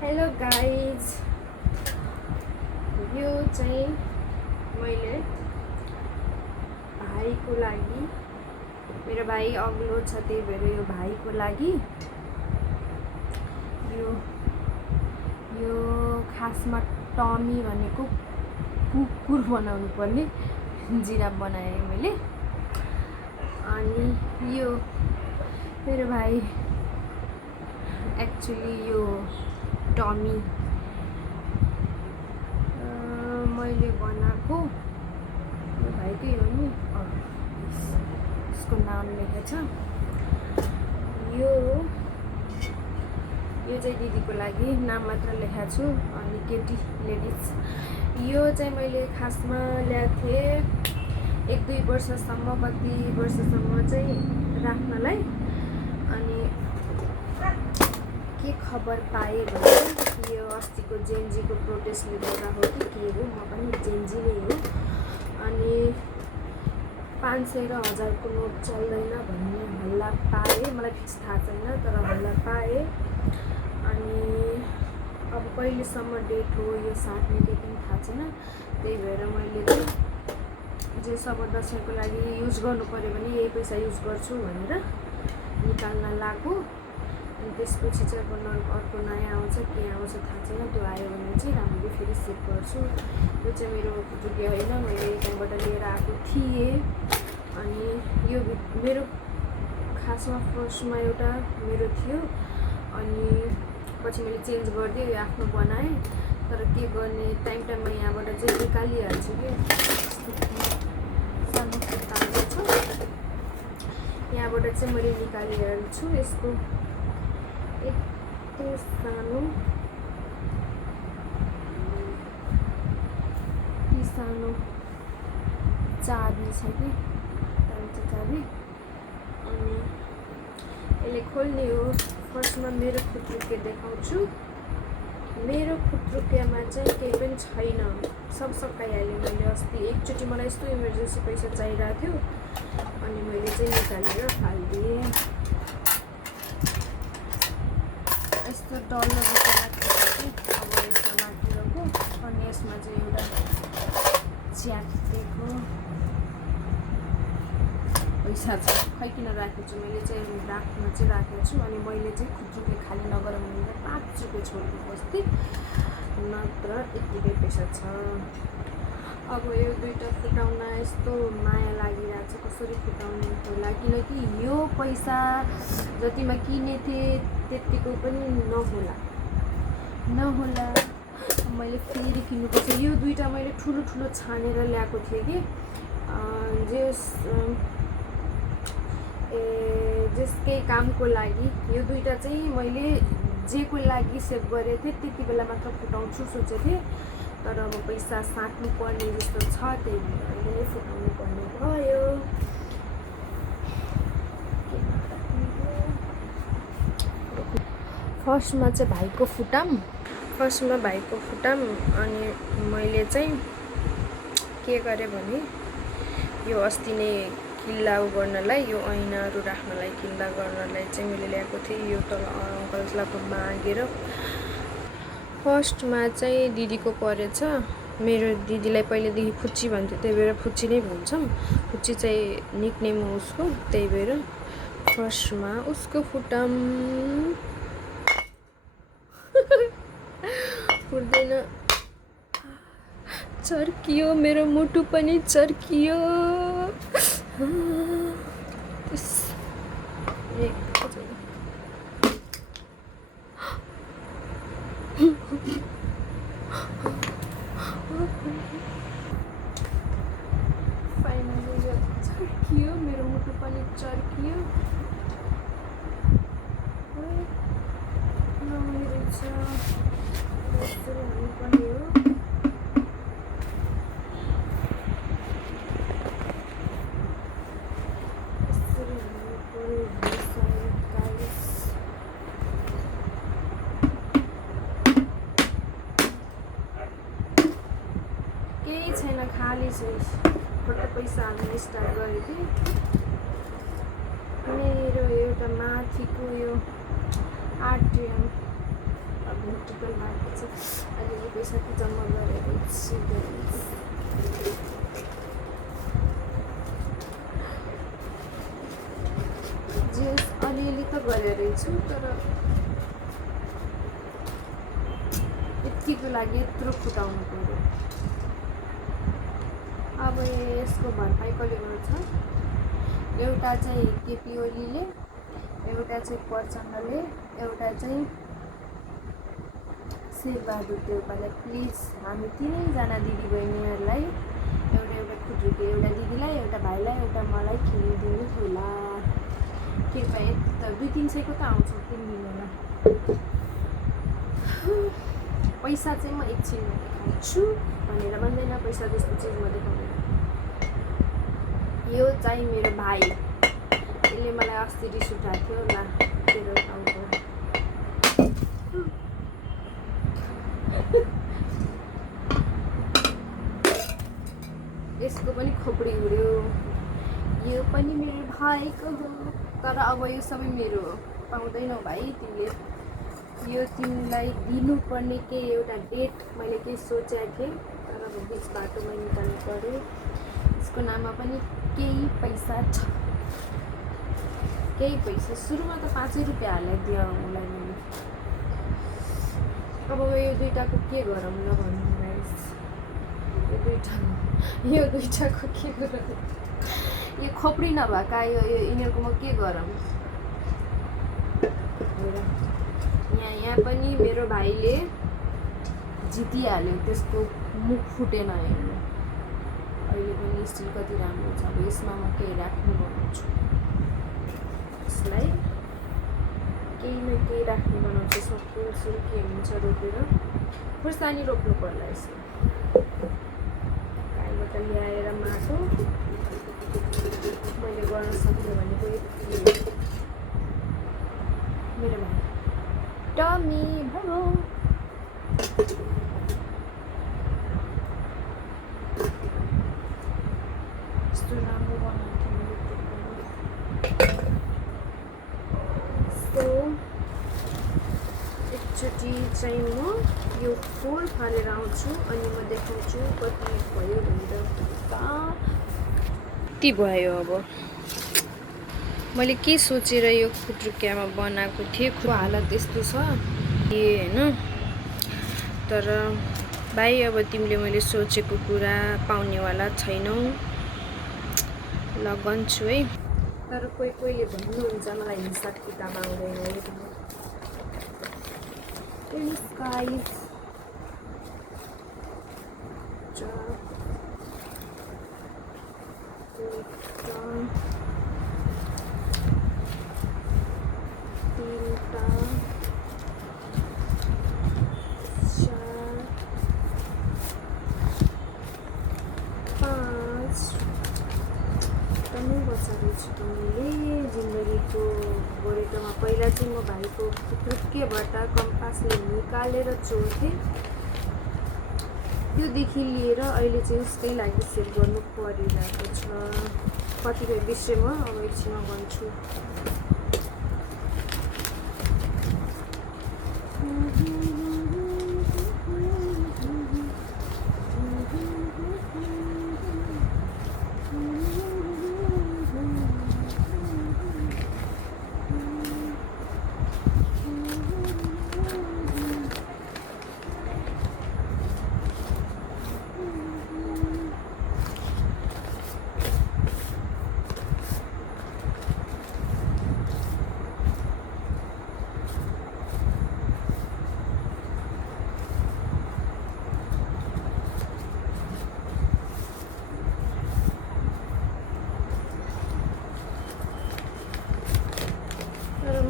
Hello guys, यो चाहिँ मैले भाइको लागि, मेरो भाइ अग्लो छ त्यही भएर यो भाइको लागि यो खासमा टमी भनेको कुकुर बनाउनु पर्ने जिराफ बनाएँ मैले। अनि यो मेरो भाइ एक्चुअली यो टमी मैले बनाएको, यो भाइकै हो नि, यसको नाम लेखेको छ। यो चाहिँ दिदीको लागि नाम मात्र लेखेको छु। अनि केटी लेडिज यो चाहिँ मैले खासमा ल्याएको थिएँ 1-2 वर्षसम्म, कति वर्षसम्म चाहिँ राख्नलाई। अनि के खबर पाएँ भने यो अस्तिको जेनजीको प्रोटेस्टले गर्दा हो कि के हो, म पनि जेनजी नै हो। अनि 500 र 1000 को नोट चल्दैन भन्ने हल्ला पाएँ, मलाई फिक्स थाहा छैन तर हल्ला पाएँ। अनि अब कहिलेसम्म डेट हो यो साट्ने केही पनि थाहा छैन, त्यही भएर मैले चाहिँ जे सब दसैँको लागि युज गर्नु पऱ्यो भने यही पैसा युज गर्छु भनेर निकाल्न लाग्यो। अनि त्यसपछि चाहिँ अब अर्को नयाँ आउँछ, के आउँछ थाहा छैन, त्यो आयो भने चाहिँ राम्ररी फेरि सेभ गर्छु। यो चाहिँ मेरो जुग्यो होइन, मैले त्यहाँबाट लिएर आएको थिएँ। अनि यो मेरो खासमा फर्स्टमा एउटा मेरो थियो, अनि पछि मैले चेन्ज गरिदिएँ, यो आफ्नो बनाएँ। तर के गर्ने, टाइममा यहाँबाट चाहिँ निकालिहाल्छु कि सानो खुट्टाको छ, यहाँबाट चाहिँ मैले निकालिहाल्छु। यसको यस्तो सानो चाबी छ कि चाबी। अनि यसले खोल्ने हो। फर्स्टमा मेरो खुट्रुके देखाउँछु। मेरो खुट्रुकेमा चाहिँ केही पनि छैन, सब सकाइहालेँ मैले अस्ति। एकचोटि मलाई यस्तो इमर्जेन्सी पैसा चाहिरहेको थियो अनि मैले चाहिँ निकालेर फालिदिएँ। यस्तो डल्लो राखेको कि अब यसमा माथिरको, अनि यसमा चाहिँ एउटा च्यातेको पैसा छ, खै किन राखेको छु मैले चाहिँ, राख्न चाहिँ राखेको छु। अनि मैले चाहिँ खुट्रुके खाली नगरौँ भनेर 5 रुपियाँ छोडेको बस्ती, नत्र यत्तिकै पैसा छ। अब यो दुईवटा फुटाउन यस्तो माया लागिरहेको छ, कसरी फुटाउनु होला, किनकि यो पैसा जतिमा किनेको थिएँ त्यत्तिको पनि नहोला। मैले फेरि किन्नुपर्छ। यो दुईवटा मैले ठुलो छानेर ल्याएको थिएँ कि जसकै कामको लागि। यो दुईवटा चाहिँ मैले जेको लागि सेभ गरेको थिएँ त्यति बेला मात्र फुटाउँछु सोचेको थिएँ, तर अब पैसा साट्नु पर्ने जस्तो छ, त्यही भएर अहिले नै फुटाउनु पर्ने भयो। फर्स्टमा चाहिँ भाइको फुटाम। अनि मैले चाहिँ के गरेँ भने यो अस्ति नै किल्ला गर्नलाई, यो ऐनाहरू राख्नलाई किल्ला गर्नलाई चाहिँ मैले ल्याएको थिएँ। यो तल अङ्कललाई मागेर। फर्स्टमा चाहिँ दिदीको परेछ। मेरो दिदीलाई पहिलेदेखि फुच्ची भन्थ्यो, त्यही भएर फुच्ची नै भन्छौँ। फुच्ची चाहिँ निकनेम हो उसको, त्यही भएर फर्स्टमा उसको फुटाम। फुट्दैन, चर्कियो, मेरो मुटु पनि चर्कियो। फाइनली यो चर्कियो, मेरो मुटु पनि चर्कियो। यसरी हुनुपर्ने हो। केही छैन, खाली फोटो पैसा हाल्न स्टार्ट गरेको थिएँ। मेरो एउटा माथिको यो आर्टियम मेडिकल भएको छ। अलिअलि पैसा जम्मा गरेर जे अलिअलि त गरेरै छु, तर यतिको लागि यत्रो फुटाउनु पर्यो। अब यसको भरपाई कसले गर्छ? एउटा चाहिँ केपी ओलीले, एउटा चाहिँ प्रचण्डले, एउटा चाहिँ शेरबहादुर देउपालाई। प्लिज हामी तिनैजना दिदीबहिनीहरूलाई एउटा एउटा खुद्रुके, एउटा दिदीलाई, एउटा भाइलाई, एउटा मलाई किनिदिनु होला। कृपया यति त 200-300 त आउँछ, किनिदिनु होला। पैसा चाहिँ म एकछिनमा देखाउँछु भनेर भन्दैन, पैसा जस्तो चिज म देखाउँदैन। यो चाहिँ मेरो भाइ, यसले मलाई अस्ति रिस उठाएको थियो ला तेरो टाउको। यसको पनि खोपडी उड्यो। यो पनि मेरो भाइको हो, तर अब यो सबै मेरो हो। पाउँदैनौ भाइ तिमीले। यो तिमीलाई दिनुपर्ने केही एउटा डेट मैले केही सोचेको थिएँ, तर अब बिच बाटोमा निकाल्नु पऱ्यो। यसको नाममा पनि केही पैसा छ, केही पैसा। सुरुमा त 5 रुपियाँ हालेर दियो उसलाई मैले। अब यो दुइटाको के गरौँ ल भन्नु गाइस? यो दुइटाको के गरौँ? यो खोपडी नभएका यो यिनीहरूको म के गरौँ? यहाँ पनि मेरो भाइले जितिहाल्यो, त्यसको मुख फुटेन हेर्नु। अहिले पनि स्टिल कति राम्रो छ। अब यसमा म केही राख्नु बनाउँछु, यसलाई केही न केही राख्नु बनाउँछु। सक्छु के हुन्छ रोपेर। खुर्सानी रोप्नु पर्ला यसमा। गाईबाट ल्याएर माटो मैले गर्न सक्ने भनेको यति। मेरो भाइ टमी भो यस्तो राम्रो बनाउँथेँ मैले। सो एकचोटि चाहिँ म यो फुल फालेर आउँछु, अनि म देखाउँछु कति भयो भनेर। कति भयो? अब मैले के सोचेर यो खुट्रुक्यामा बनाएको थिएँ। हालत यस्तो छ होइन, तर भाइ अब तिमीले मैले सोचेको कुरा पाउनेवाला छैनौ। लगन्छु है। तर कोहीले भन्नुहुन्छ मलाई हिसाब किताब आउँदैन। गाइस जिन्दगीको गोरेटोमा पहिला चाहिँ म भाइको खुट्रुक्केबाट कम्पासले निकालेर चोर्थेँ। त्योदेखि लिएर अहिले चाहिँ उसकै लागि सेभ गर्नु परिरहेको छ। कतिपय विषयमा अब एकछिनमा भन्छु।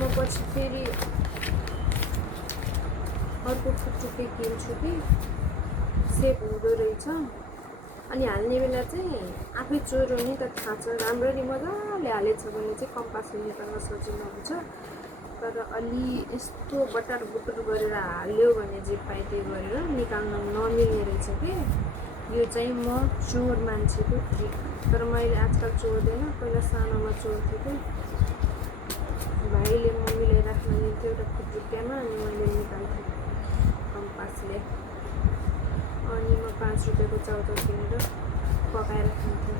पछि फेरि अर्को खुट्रुके किन्छु कि सेप हुँदो रहेछ। अनि हाल्ने बेला चाहिँ आफै चोरो नि त थाहा छ। राम्ररी मजाले हालेछ भने चाहिँ कम्पासले निकाल्न सजिलो हुन्छ। तर अलि यस्तो बटार बुटर गरेर हाल्यो भने जे पाए त्यही गरेर निकाल्न नमिल्ने रहेछ कि। यो चाहिँ म चोर मान्छेको ट्रिक। तर मैले आजकल चोर्दैन, पहिला सानोमा चोर्थेँ कि। भाइले मम्मीले राख्न दिन्थ्यो एउटा खुट्रुक्यामा, अनि मैले निकाल्थेँ। रुपियाँको चाउचाउ किनेर पकाएर खान्थ्यौँ।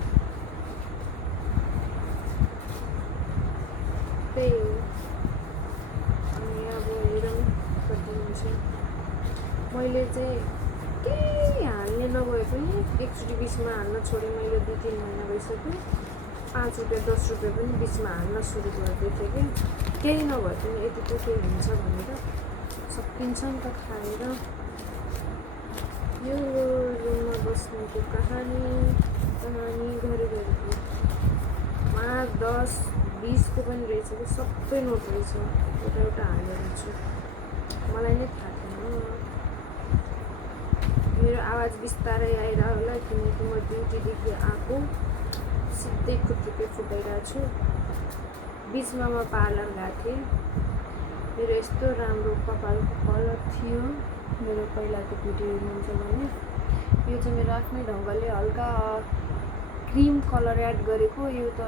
त्यही हो। अनि अब हेरौँ कति हुन्छ। मैले चाहिँ केही हाल्ने नभए पनि एकचोटि बिचमा हाल्न छोडेँ। मैले 2-3 महिना भइसक्यो। 5 रुपियाँ 10 रुपियाँ पनि बिचमा हाल्न सुरु गर्दै थिएँ कि केही नभए पनि यति त केही हुन्छ भनेर सकिन्छ नि त खाएर। यो रुममा बस्नुको कहानी घरिघरि 10-20को पनि रहेछ कि सबै नोट रहेछ। एउटा हालेर छु, मलाई नै थाहा थिएन। मेरो आवाज बिस्तारै आइरह होला किनकि म ड्युटीदेखि आएको सिधै खुट्रुके फुटाइरहेको छु। बिचमा म पार्लर गएको थिएँ। मेरो यस्तो राम्रो कपालको कलर थियो मेरो पहिलाको भिडियो हेर्नुहुन्छ भने। यो चाहिँ मेरो आफ्नै ढङ्गले हल्का क्रिम कलर एड गरेको, यो त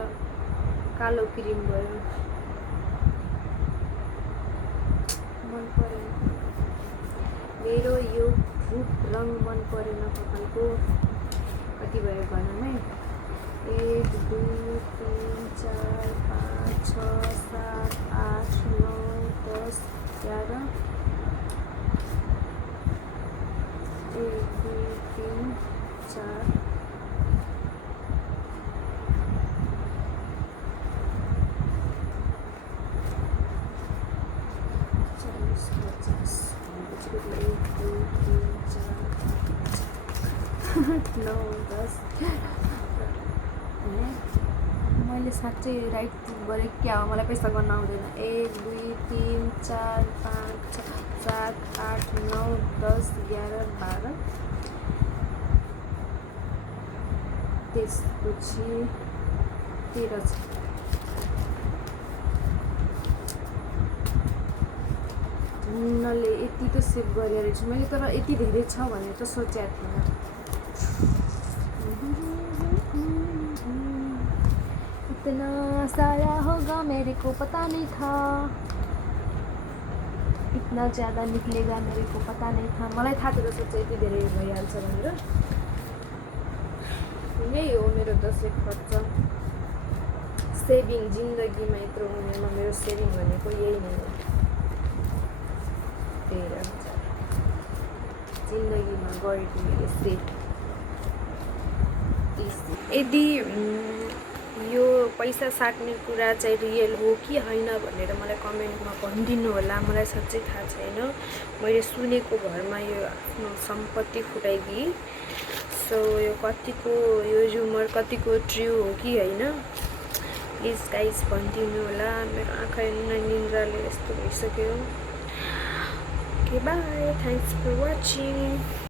कालो क्रिम भयो। मन परेन मेरो यो फ्रुट रङ, मन परेन कपालको। कति भयो भनौँ है। 1 2 3 4 5 6 7 8 9 10 11 1 2 3 4 40 50 1 2 3 4 5 9 10। मैले साँच्चै राइट गरेँ क्या हो, मलाई पैसा गर्न आउँदैन। 1 2 3 4 5 6 7 8 9 10 11 12 त्यसपछि 13 छ। नले यति त सेभ गरेर रहेछु मैले, तर यति धेरै छ भनेर त सोचेको थिएन। इतना सारा होगा मेरे को पता नहीं था, इतना ज़्यादा निकलेगा मेरे को पता नहीं था। मलाई थाहा थियो त सोचे यति धेरै भइहाल्छ भनेर। यही हो मेरो दसैँ खर्च। सेभिङ जिन्दगीमा यत्रो उमेरमा मेरो सेभिङ भनेको यही नै हो। 13,000 जिन्दगीमा गरेको मैले सेभ। यदि यो पैसा साट्ने कुरा चाहिँ रियल हो कि होइन भनेर मलाई कमेन्टमा भनिदिनु होला। मलाई साँच्चै थाहा छैन। मैले सुनेको भरमा यो आफ्नो सम्पत्ति फुटाइदिएँ। सो यो कतिको यो रुमर कतिको ट्रु हो कि होइन प्लिज गाइस भनिदिनु होला। मेरो आँखा निन्द्राले यस्तो भइसक्यो। Okay bye, thanks for watching.